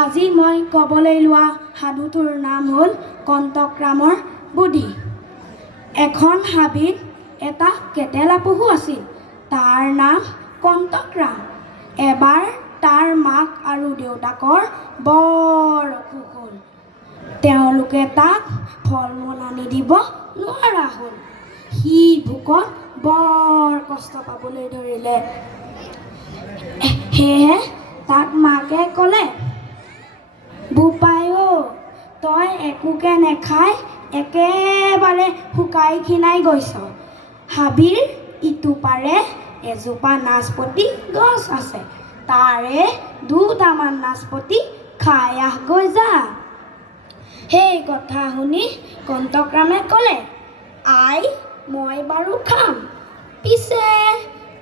আজি মই ক'বলৈ লোৱা সাধুটোৰ নাম হ'ল কণ্টকৰামৰ বুদ্ধি। এখন হাবিত এটা কেটেলা পহু আছিল। তাৰ নাম কণ্টকৰাম। এবাৰ তাৰ মাক আৰু দেউতাকৰ বৰ অসুখ হ'ল। তেওঁলোকে তাক ফল-মূল আনি দিব নোৱাৰা হ'ল। সি ভোকত বৰ কষ্ট পাবলৈ ধৰিলে। সেয়েহে তাক মাকে ক'লে, "বোপাই অ, তই একোকে নেখাই একেবাৰে শুকাই খীনাই গৈছ। হাবিৰ ইটো পাৰে এজোপা নাচপতি গছ আছে। তাৰে দুটামান নাচপতি খাই আহগৈ যা।" সেই কথা শুনি কণ্টকৰামে ক'লে, "আই, মই বাৰু খাম, পিছে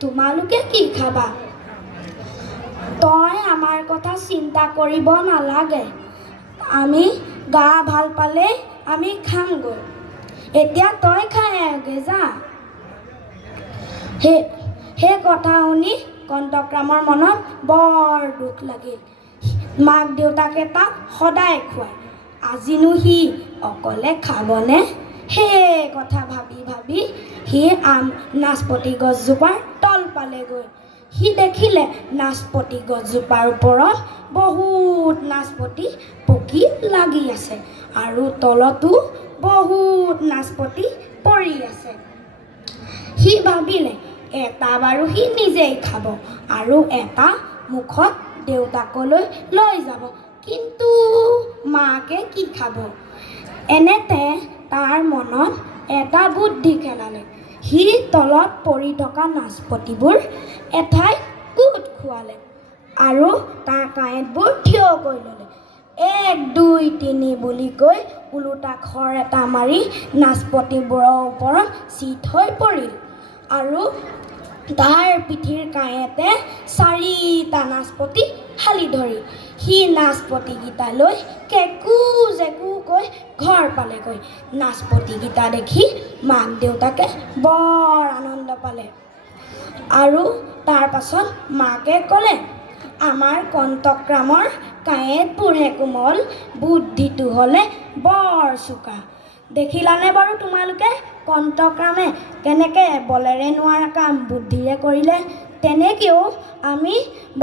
তোমালোকে কি খাবা? তই আমাৰ কথা চিন্তা কৰিব নালাগে। আমি গা ভাল পালেই আমি খামগৈ। এতিয়া তই খাই আহগৈ যা।" সেই কথা শুনি কণ্টকৰামৰ মনত বৰ দুখ লাগিল। মাক দেউতাকে তাক সদায় খুৱায়, আজিনো সি অকলে খাবনে? সেই কথা ভাবি ভাবি সি নাচপতি গছজোপাৰ তল পালেগৈ। সি দেখিলে নাচপতি গছজোপাৰ ওপৰত বহুত নাচপতি পকি লাগি আছে আৰু তলতো বহুত নাচপতি পৰি আছে। সি ভাবিলে, এটা বাৰু সি নিজেই খাব আৰু এটা মুখত দেউতাকলৈ লৈ যাব, কিন্তু মাকে কি খাব? এনেতে তাৰ মনত এটা বুদ্ধি খেলালে। সি তলত পৰি থকা নাচপতিবোৰ এঠাইত গোট খোৱালে আৰু তাৰ কাঁইটবোৰ থিয় কৰি ল'লে। 1, 2, 3 বুলি কৈ ওলোটা খৰ এটা মাৰি নাচপতিবোৰৰ ওপৰত চিত হৈ পৰিল আৰু তাৰ পিঠিৰ কাঁইটে 4টা নাচপতি হালি ধৰি সি নাচপতিকেইটা লৈ কেকু-জেকুকৈ ঘৰ পালেগৈ। নাচপতিকেইটা দেখি মাক দেউতাকে বৰ আনন্দ পালে আৰু তাৰ পাছত মাকে ক'লে, "আমাৰ কণ্টকৰামৰ কাঁইটবোৰহে কোমল, বুদ্ধিটো হ'লে বৰ চোকা। দেখিলানে বাৰু তোমালোকে কণ্টকৰামে কেনেকৈ বলেৰে নোৱাৰা কাম বুদ্ধিৰে কৰিলে? তেনেকৈও আমি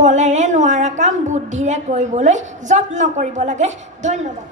বলেৰে নোৱাৰা কাম বুদ্ধিৰে কৰিবলৈ যত্ন কৰিব লাগে।" ধন্যবাদ।